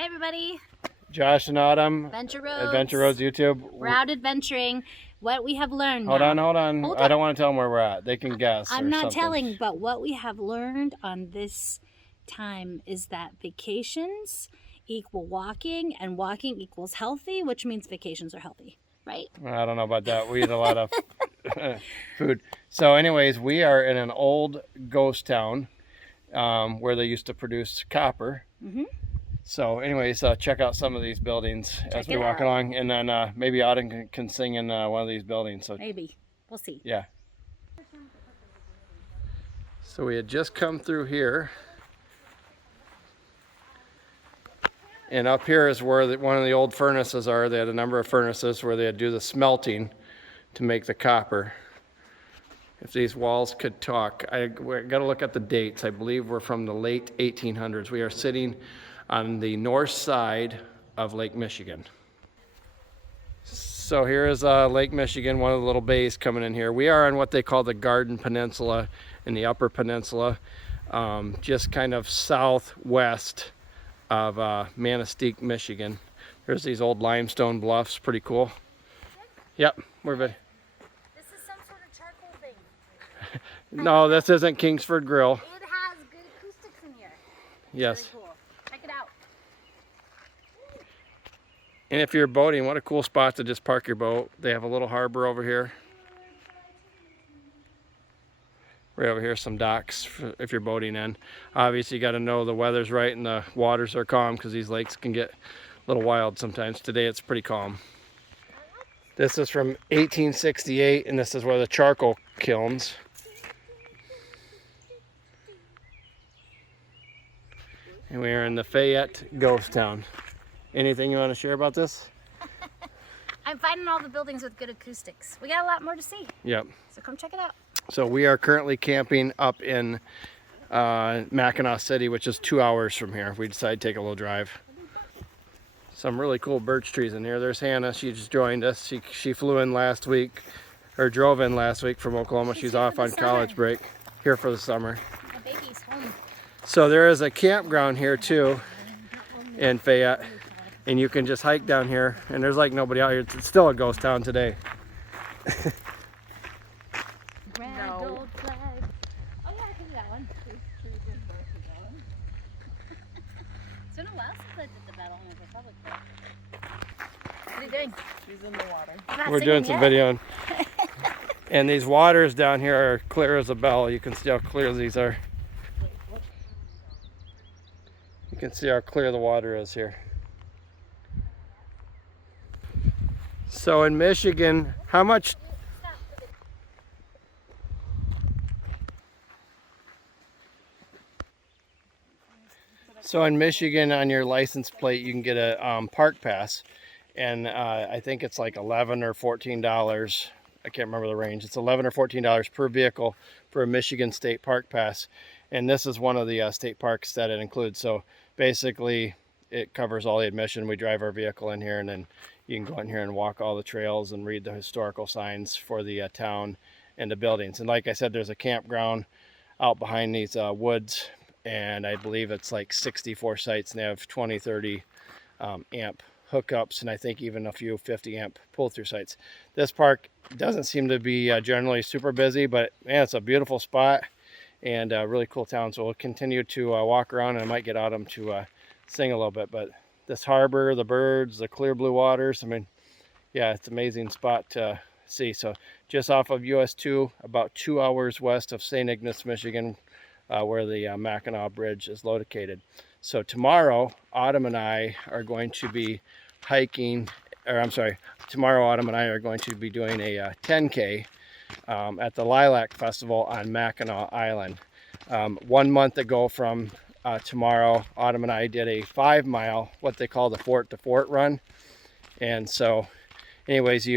Hey everybody, Josh and Autumn, Adventure Rhoades. Adventure Rhoades YouTube. We're out adventuring. What we have learned Hold now. on. I don't want to tell them where we're at. They can guess. I'm or not something. telling, but what we have learned on this time is that vacations equal walking, and walking equals healthy, which means vacations are healthy, right? I don't know about that. We eat a lot of food. So anyways, we are in an old ghost town where they used to produce copper. Mm-hmm. So anyways, check out some of these buildings as we walk along, and then maybe Autumn can sing in one of these buildings. So maybe. We'll see. Yeah. So we had just come through here. And up here is where one of the old furnaces are. They had a number of furnaces where they'd do the smelting to make the copper. If these walls could talk, I got to look at the dates. I believe we're from the late 1800s. We are sitting on the north side of Lake Michigan. So here is Lake Michigan, one of the little bays coming in here. We are on what they call the Garden Peninsula in the Upper Peninsula, just kind of southwest of Manistee, Michigan. There's these old limestone bluffs, pretty cool. Yep, we're good. This is some sort of charcoal thing. No, this isn't Kingsford Grill. It has good acoustics in here. Yes. Very cool. Check it out. And if you're boating, what a cool spot to just park your boat. They have a little harbor over here. Right over here, some docks if you're boating in. Obviously, you got to know the weather's right and the waters are calm because these lakes can get a little wild sometimes. Today, it's pretty calm. This is from 1868, and this is where the charcoal kilns. And we are in the Fayette Ghost Town. Anything you want to share about this? I'm finding all the buildings with good acoustics. We got a lot more to see. Yep. So come check it out. So we are currently camping up in Mackinac City, which is 2 hours from here. We decided to take a little drive. Some really cool birch trees in here. There's Hannah. She just joined us. She flew in last week, or drove in last week from Oklahoma. She's off on college break, here for the summer. My baby's home. So there is a campground here too in Fayette, and you can just hike down here, and there's like nobody out here. It's still a ghost town today. Gold flag. Oh yeah, I can do that one. It's been a while since I did the Battle in the Republic. What are you doing? She's in the water. We're doing some video. And these waters down here are clear as a bell. You can see how clear these are. You can see how clear the water is here. So in Michigan, how much? So in Michigan, on your license plate, you can get a park pass, and I think it's like $11 or $14. I can't remember the range. It's $11 or $14 per vehicle for a Michigan State Park Pass, and this is one of the state parks that it includes. So basically, it covers all the admission. We drive our vehicle in here, and then you can go in here and walk all the trails and read the historical signs for the town and the buildings. And like I said, there's a campground out behind these woods, and I believe it's like 64 sites, and they have 20, 30 amp hookups, and I think even a few 50 amp pull-through sites. This park doesn't seem to be generally super busy, but man, it's a beautiful spot and a really cool town. So we'll continue to walk around, and I might get Autumn to sing a little bit. But this harbor, the birds, the clear blue waters, I mean, yeah, it's an amazing spot to see. So just off of US 2, about 2 hours west of St. Ignace, Michigan, where the Mackinac Bridge is located. So tomorrow, Autumn and I are going to be hiking, or I'm sorry, tomorrow Autumn and I are going to be doing a 10K at the Lilac Festival on Mackinac Island. 1 month ago from tomorrow, Autumn and I did a 5-mile, what they call the Fort to Fort run. And so anyways,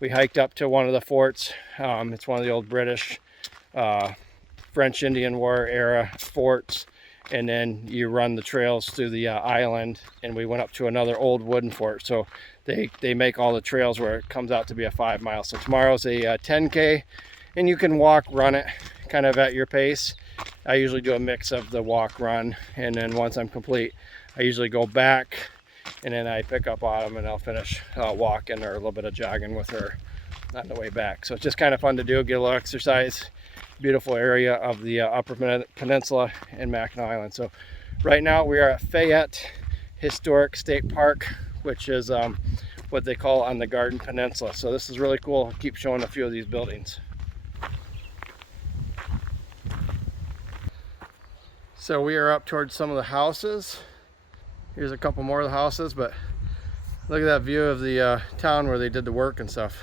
we hiked up to one of the forts. It's one of the old British French Indian War era forts, and then you run the trails through the island, and we went up to another old wooden fort. So they make all the trails where it comes out to be a 5 mile. So tomorrow's a 10K, and you can walk, run it kind of at your pace. I usually do a mix of the walk, run, and then once I'm complete, I usually go back and then I pick up Autumn and I'll finish walking or a little bit of jogging with her on the way back. So it's just kind of fun to do, get a little exercise. Beautiful area of the Upper Peninsula in Mackinac Island. So right now we are at Fayette Historic State Park, which is what they call on the Garden Peninsula. So this is really cool. I'll keep showing a few of these buildings. So we are up towards some of the houses. Here's a couple more of the houses, but look at that view of the town where they did the work and stuff.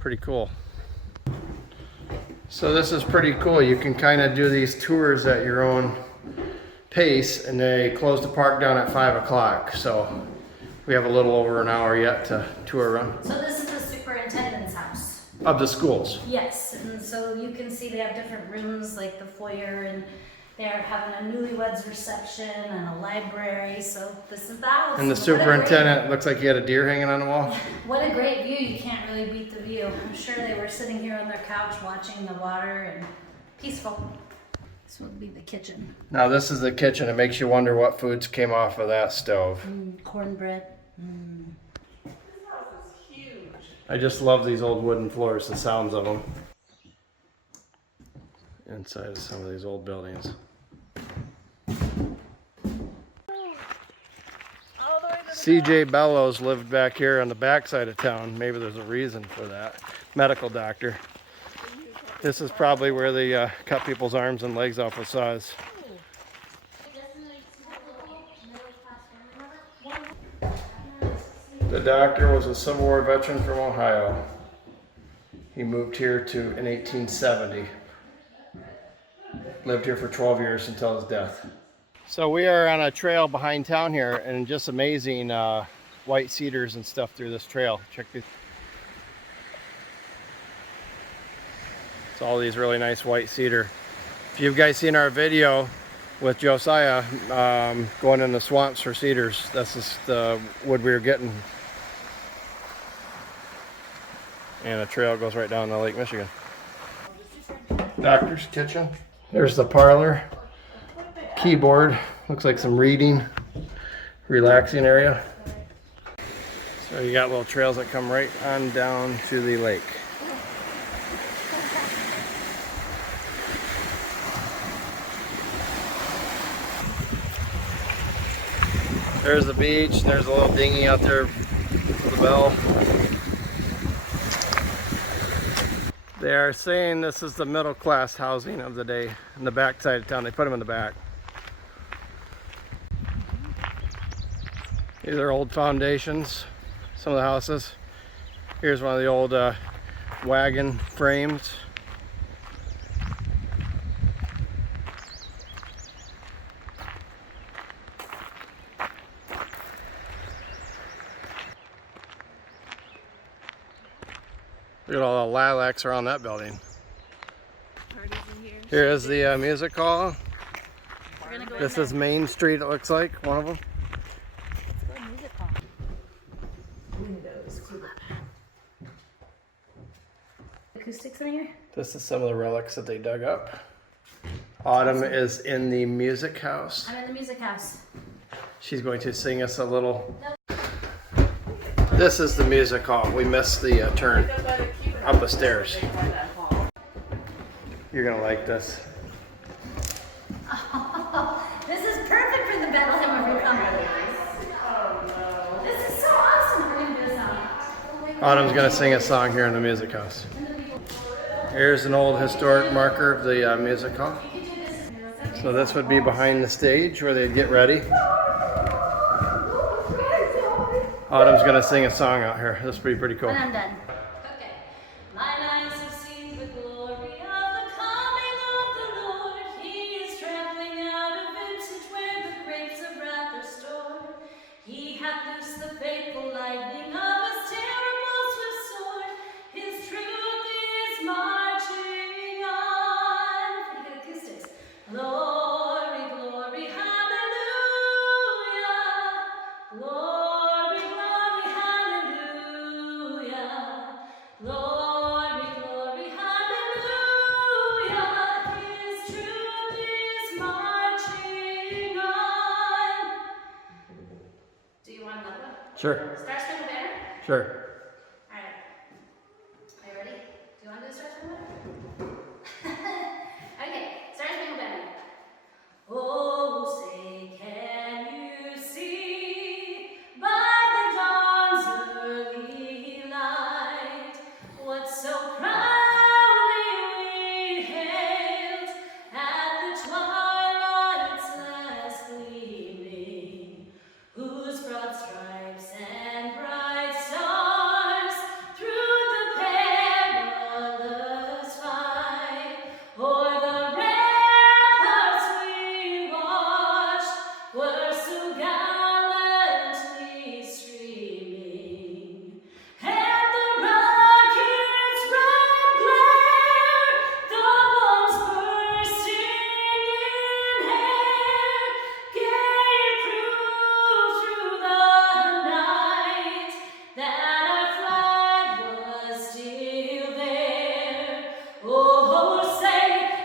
Pretty cool. So this is pretty cool. You can kind of do these tours at your own pace, and they close the park down at 5 o'clock. So we have a little over an hour yet to tour around. So this is the superintendent's house. Of the schools. Yes, and so you can see they have different rooms like the foyer, and they're having a newlyweds reception and a library. So this is the house. And the superintendent looks like he had a deer hanging on the wall. What a great view. You can't really beat the view. I'm sure they were sitting here on their couch watching the water and peaceful. This would be the kitchen. Now this is the kitchen. It makes you wonder what foods came off of that stove. Cornbread. This house is huge. I just love these old wooden floors, the sounds of them. Inside of some of these old buildings. CJ Bellows lived back here on the back side of town. Maybe there's a reason for that. Medical doctor. This is probably where they cut people's arms and legs off with saws. The doctor was a Civil War veteran from Ohio. He moved here in 1870. Lived here for 12 years until his death. So we are on a trail behind town here, and just amazing white cedars and stuff through this trail. Check these. It's all these really nice white cedar. If you guys seen our video with Josiah going in the swamps for cedars, this is the wood we were getting. And the trail goes right down to Lake Michigan. Doctor's kitchen. There's the parlor. Keyboard. Looks like some reading. Relaxing area. So you got little trails that come right on down to the lake. There's the beach. There's a little dinghy out there for the bell. They are saying this is the middle class housing of the day in the back side of town. They put them in the back. These are old foundations, some of the houses. Here's one of the old wagon frames. Look at all the lilacs around that building. Here is the music hall. This is Main Street, it looks like, one of them. Acoustics in here? This is some of the relics that they dug up. Autumn is in the music house. I'm in the music house. She's going to sing us a little. This is the music hall. We missed the turn up the stairs. You're gonna like this. Oh, this is perfect for the Bethlehem of Recovery. This is so awesome. We're gonna do a song. Autumn's gonna sing a song here in the music house. Here's an old historic marker of the music hall. So this would be behind the stage where they'd get ready. Autumn's gonna sing a song out here. This will be pretty cool. And I'm done. Okay. Mine eyes have seen the glory of the coming of the Lord. He is trampling out a vintage where the grapes of wrath are stored. He hath loosed the fateful lightning of his terrible swift sword. His truth is marching on. Pretty good acoustics. Glory, glory, hallelujah. Glory, glory, hallelujah. Glory, glory, hallelujah. His truth is marching on. Sure. Star Spangled Banner? Sure. Alright. Are you ready? Do you want to do the Star Spangled Banner? Okay, Star Spangled Banner. Oh, say, can you see by the dawn's early light what so proudly we hailed at the twilight's last gleaming, whose broad stripes and bright stars through the perilous fight o'er the ramparts we watched were so gallantly streaming, and the rocket's red glare, the bombs bursting in air, gave proof through the night that our flag was still there. Oh, say,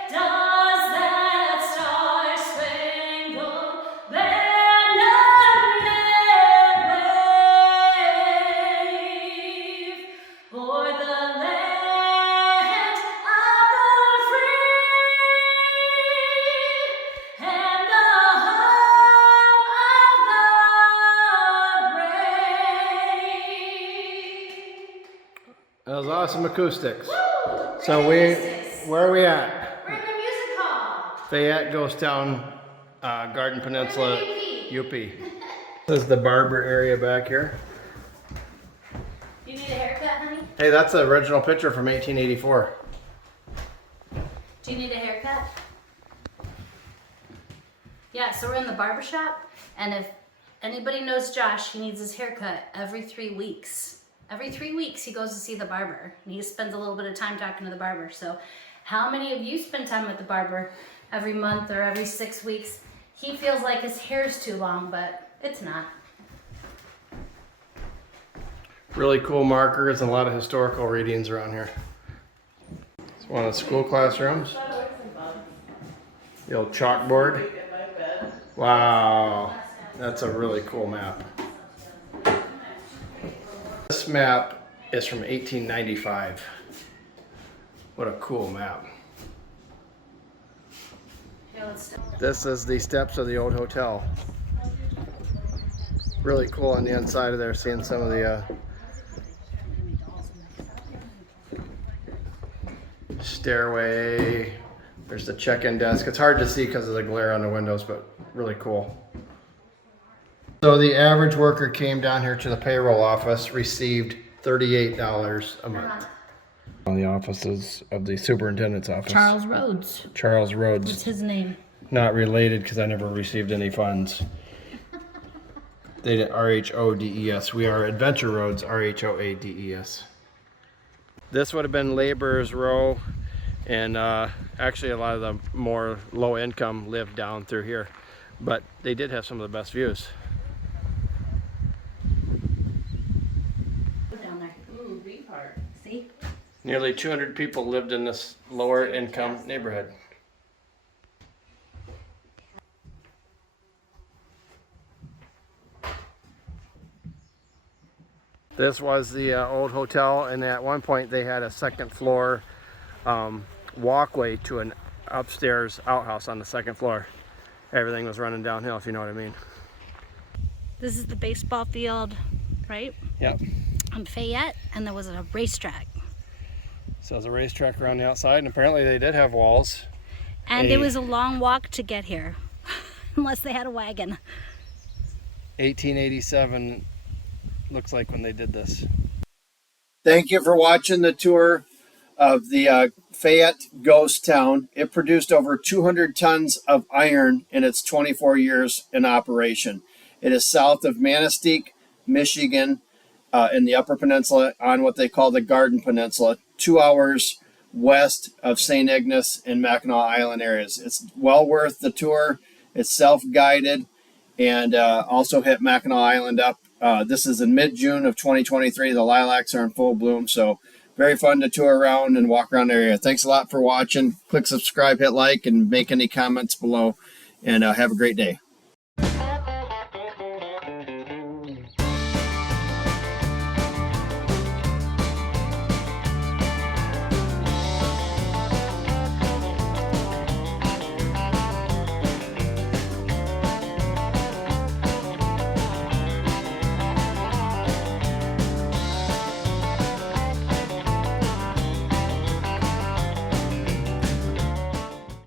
does that star-spangled banner yet wave o'er the land of the free and the home of the brave? That was awesome acoustics. Woo! So where are we at? We're in the music hall. Fayette, Ghosttown, Garden Peninsula, We're in UP. This is the Barber area back here. You need a haircut, honey? Hey, that's the original picture from 1884. Do you need a haircut? Yeah, so we're in the barber shop, and if anybody knows Josh, he needs his haircut every 3 weeks. Every 3 weeks he goes to see the barber, and he spends a little bit of time talking to the barber. So how many of you spend time with the barber every month or every 6 weeks? He feels like his hair's too long, but it's not. Really cool markers and a lot of historical readings around here. It's one of the school classrooms. The old chalkboard. Wow, that's a really cool map. This map is from 1895. What a cool map. Here, let's This is the steps of the old hotel. Really cool on the inside of there, seeing some of the stairway. There's the check-in desk. It's hard to see because of the glare on the windows, but really cool. So the average worker came down here to the payroll office, received $38 a month. On the offices of the superintendent's office. Charles Rhoades. Charles Rhoades. What's his name? Not related because I never received any funds. They did RHODES. We are Adventure Roads, RHOADES. This would have been Laborers Row, and actually a lot of the more low income lived down through here. But they did have some of the best views. Down there. Ooh, B part. See? Nearly 200 people lived in this lower income neighborhood. This was the old hotel, and at one point they had a second floor walkway to an upstairs outhouse on the second floor. Everything was running downhill, if you know what I mean. This is the baseball field, right? Yep. On Fayette, and there was a racetrack. So there's a racetrack around the outside, and apparently they did have walls. And it was a long walk to get here, unless they had a wagon. 1887 looks like when they did this. Thank you for watching the tour of the Fayette Ghost Town. It produced over 200 tons of iron in its 24 years in operation. It is south of Manistee, Michigan, in the Upper Peninsula on what they call the Garden Peninsula, 2 hours west of St. Ignace and Mackinac Island areas. It's well worth the tour. It's self-guided, and also hit Mackinac Island up. This is in mid-June of 2023. The lilacs are in full bloom, so very fun to tour around and walk around the area. Thanks a lot for watching. Click subscribe, hit like, and make any comments below, and have a great day.